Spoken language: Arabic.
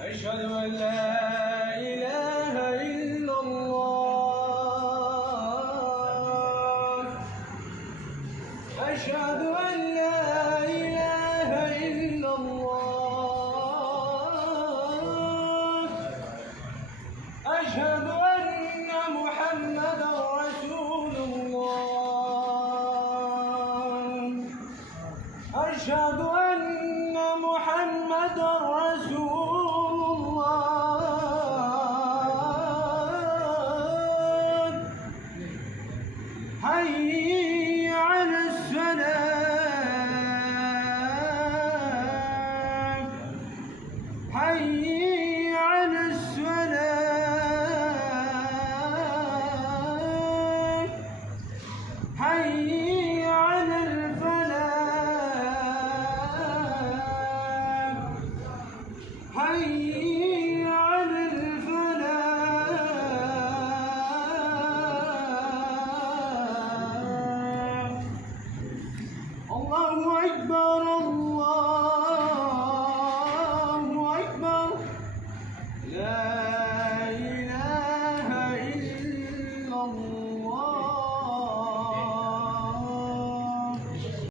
أشهد أن لا إله إلا الله أشهد أن لا إله إلا الله أشهد أن محمدا رسول الله أشهد أن محمدا رسول حي على السلام حي على السلام حي على الفلاح حي